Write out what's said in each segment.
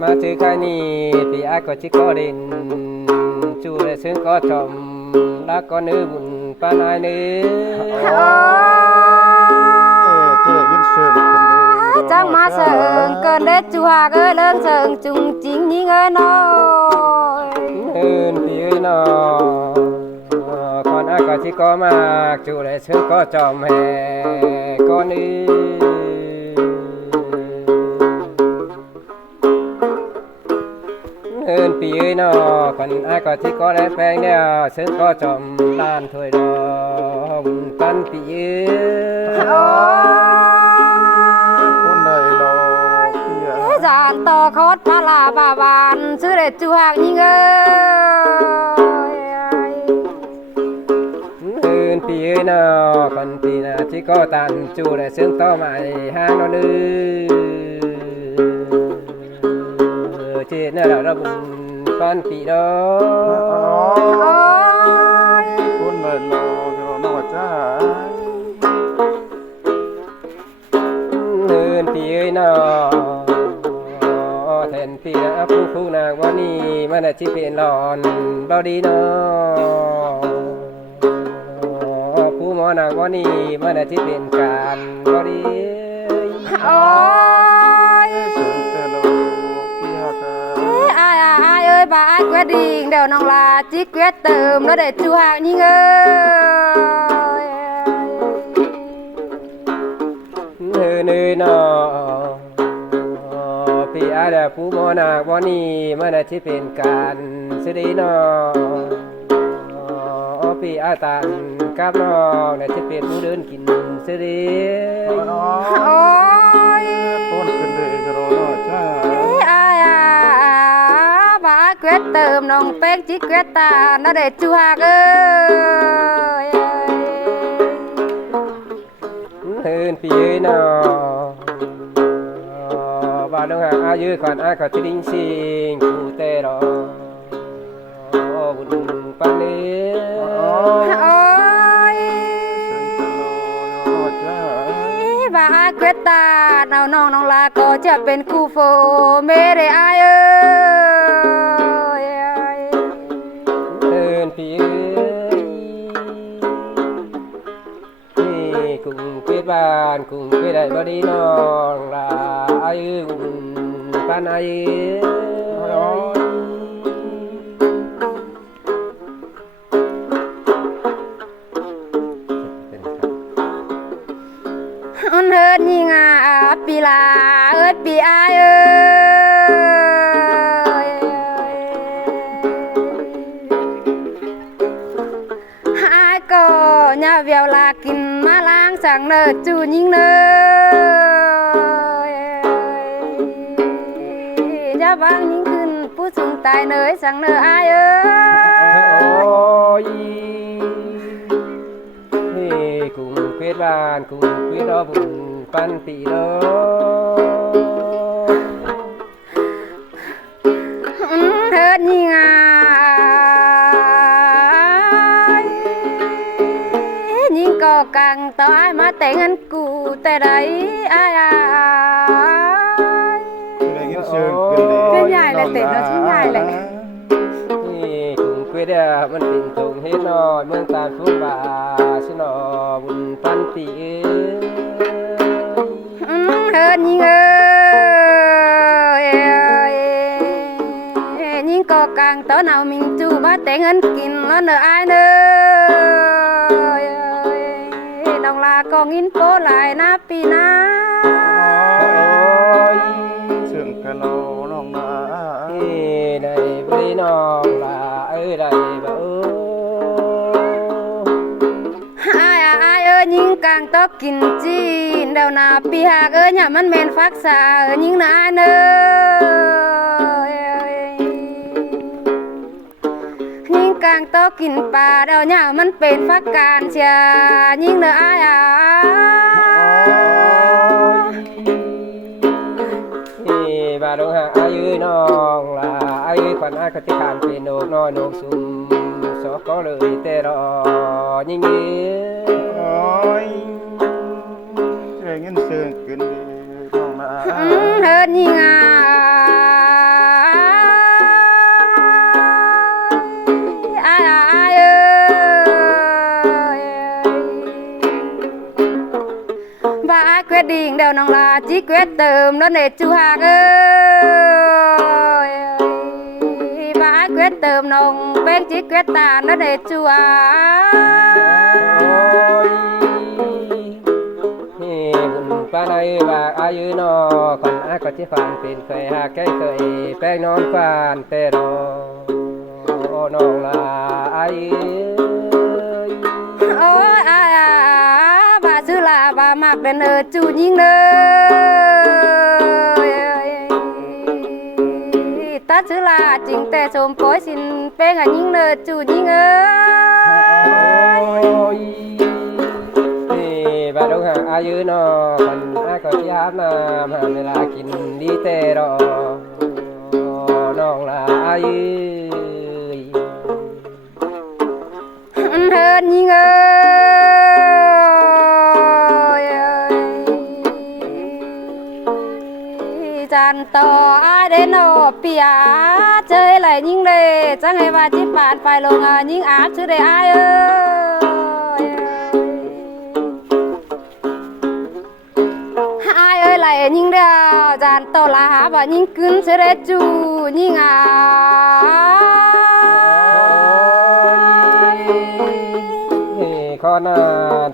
มาถือใครนี่ปีอาก็ชิก็เด่นจูเลยซึ่งก็จอมแล้วก็เนื้อบุญปานายเนื้อจังมาเสิงเกินเด็ดจูหากเอ้ยเลิงเสิงจุงจริงยิงเอ้ยน้อยเอินพี่เอ้ยน้อก่อนอาก็ชิก็มากจูเลยซึ่งก็จอมแห่ก็เนื้อเอินปีเอ้ยน้อคนไอ้ก็ที่ก็ได้แปลงเนี่ยซึ่งก็จอมล้านถ้วยดอกปันปีเอ้ยคนใดหลอกพี่ จานต่อคดพาลาบาบานซื้อเด็ดจูหากยิงเอ้ยเอินปีเอ้ยน้อคนปีน่ะที่ก็ตันจูได้ซึ่งต่อใหม่ห้างนอนลือเจนเราระบุปันปีดอคนใดหลอกเราน้องจ้าเอินปีเอ้ยน้อแทนปีนะผู้นางวันนี้มันจะชิเป็นหลอนเบาดีน้อผู้หมอนางวันนี้มันจะชิเป็นการเบาดีโอ้ยอายเอ้ยbà ai quyết định đều nòng là chỉ quyết tầm nó để chú hạng như ơi nơi nọพี่อาดาผู้มอนาวันนี้มันจะที่เป็นการสิดีนอพี่อาตันกับน้องเนี่ยที่เป็นผู้เดินกินสิดีโอ้ยคนขึ้นเลยเราน้องจ้าbà quyết tầm nòng phép chỉ quyết ta nó để chú hạng ơi hơn phía nọ và đông hàng ai dưới còn ai cóที่ดิ้งซิงกูเตะรอบุญปันเลี้ยbà quyết ta nào nong là cóจะเป็นคู่โฟไม่ได้อายเอ้ยเอินพี่นี่กุ้งเป็ดบ้านกุ้งเป็ดได้บ่ดีน้องลาอายุปานอายุanh hết như ngà pi là ơi pi ai ơi hai cô nhà vèo là kinh má lang sang nợ chú nhìn nơi nhà vang nhìnขึ้นผู้สูงตายเนยsang nợ ai ơi cùng quyết bàn cùng quyết đó vùng pan tị đó hết như ngà nhưng có càng tao ai mà tên anh cụ tại đấy ai cái nhài là tên nó chứ nhài lại cùng quyết àมันเป็นตรงเฮ็ดน้อยเมืองตาลฟุ้งบ่าสิหนอบุญปันติเฮ็ดยิงยิงก็กลางตอนnào mình chu ba tên anh kín nó nợ ai nữa đồng là con in phố lại na pi na sương cái lò nong na đây với nong là ở đây bà ai ơi nhưng càng to kín chi đầu nào pi hạc ơi nhàมันmen phát xà nhưng là ai nơi nhưng càng to kínป่าđầu nhàมันเป็นphátการเชียnhưng là ai bà đông hàng ai ơi non là ai ơi còn ai có thể khăn thì nộp nói nộp sum số có lời tê đó nhưng ôi chuyện nhân sương kinh đi non là hết như ngà ยวน้องลาจิเกวเติมแล้วเนจูหากเอ้ยบ้าเกวเติมน้องเป็นจิเกวตาแล้วเนจูหา ป้าในบากอายุนอก่อนอาก็ที่ฟันเป็นเคยหากเคยแป้งนอนฟานเตรอน้องลาอายุ โอ้ยบาซื้อลาบามักเป็นจูยิงตาซื้อลาจริงแต่สมปอยสินเป็นยิงจูยิงบาดงหางอายุนอคนอาก็ที่หามาเวลากินดีเตรอน้องลาอายุเฮินยิงจันต่อเดนอปียเจอไหลยิงเลยจังให้ว่าจิปานไปลงยิงอาชื่อได้อายเอ้ยไหลยิงเดียวจานต่อลาบ่ยิงกึนชื่อได้จูยิงขอนา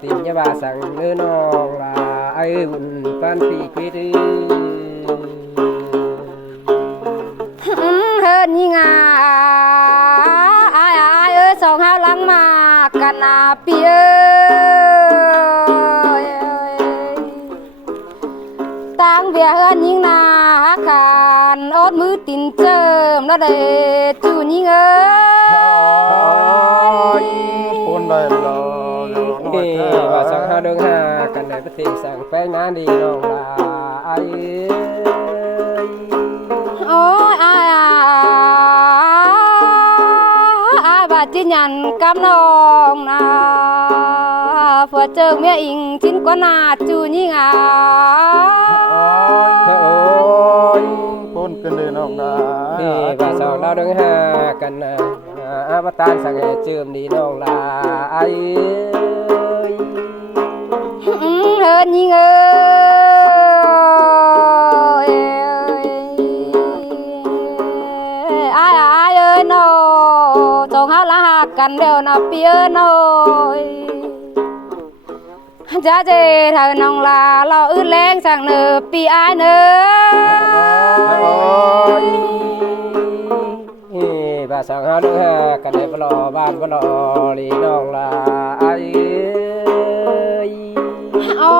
ติยบาสังเนื้อน้องลาไอ้หุ่นปันปีกิดเฮินยิงเอ้ยสองห้าหลังมากันปีเอ้ยตั้งเบียเฮินยิงขานอดมือตินเจิมแล้วได้จูยิงคนได้รอว่าสังหาเดิงหากันในประเทศสั่งแป้งน้ำดีน้องลาไอ้โอ้ยบาดจิยันกำนองฝัวเจอเมียอิงชิ้นกว่านาจูยิงโอ้ยคนกันเลยน้องนาว่าสองเราเดิงหากันอาบตานสังเกตเจิมดีน้องลาไอ้เฮินยิงโนจงหาละหักกันเดียวนะปีโนจะเจเธอน้องลาเราอื้อแรงสั่งเนอปีอ้ายเนอบาสังหาเดิงหากันในปลอบ้านปลอลีน้องลาไอ้โอ้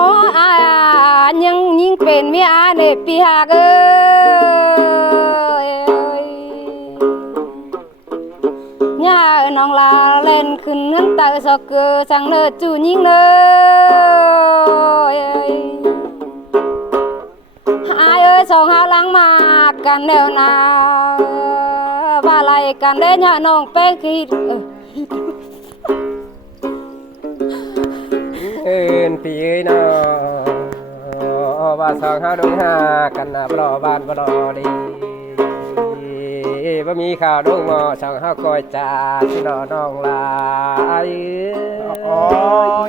ยังยิงเป็นเมียอาเนปีหากย่าน้องลาเล่นขึ้นนั้นตาสกสังเนอจูยิงอายสองหาหลังมากันเดียวนาว่าไรกันได้ย่าน้องแป้งคิดปีนอว่าสองหาดงหากันปลอบ้านปลอดีบ่มีข่าวดงหมอสองหาคอยจ่าที่นอน้องลาโอ้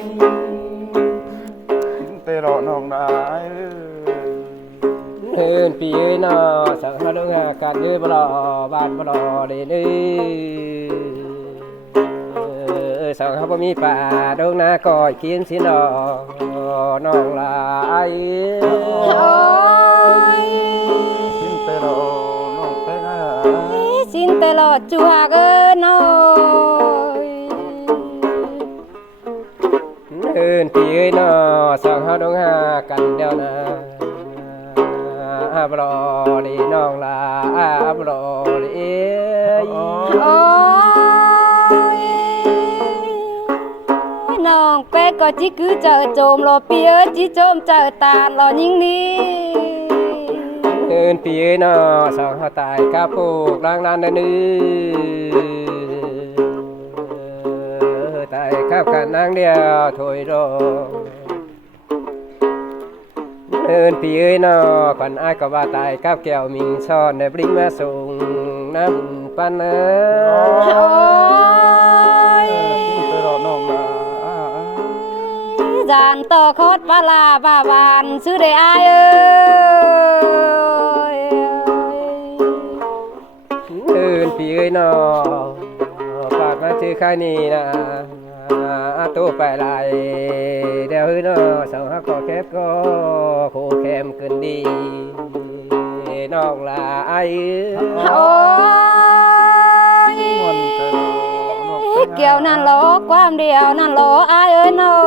ยเตรอน้องนาปีนอสองหาดงหากันปลอบ้านปลอดีสองเขาบ่มีป่าดงนาก่อยกินสินอน้องลาสินเตรอน้องเป็งสินเตรอจูหากน้อยปีนอสองเขาดงหากันเดียวนะบลอดีน้องลาบลอดีน้องแป้ก็จิคือเจอโจมรอปีจิโจมเจอตาลอยิงนี้ปีนอสองเขาตายข้าปลูกร่างนั้นนื้อตายข้าวกันนางเดียวถอยรอปีนอขวัญอ้ายก็ว่าตายข้าวแก้วมิงซ่อนในบริมาส่งน้ำบุญปันสินเตรอน้องนา จานต่อโคตรปลาลาบาบานซื้อได้อายเอ้ย อื่นพี่เอ้ยน้องฝากมาชื่อข้านี่นะตู้ไปไหลเดี๋ยวเฮ้ยน้องสาวฮักก็แคบก็โคแคมเกินดีน้องลาไอ้ โอ้ย มวนแต่เราน้องแต่งงาน เกี่ยวนั่นโลความเดียวนั่นโลอายเอ้ยน้อ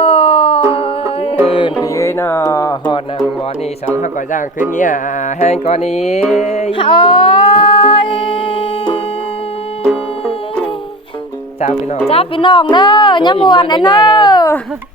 ย อื่นพี่เอ้ยน้องฮอดนังบ่อนี้สาวฮักก็ย่างขึ้นเงี้ยแห้งกว่านี้ โอ้ย จ้าพี่น้อง จ้าพี่น้องเด้อยามวนไอ้เด้อ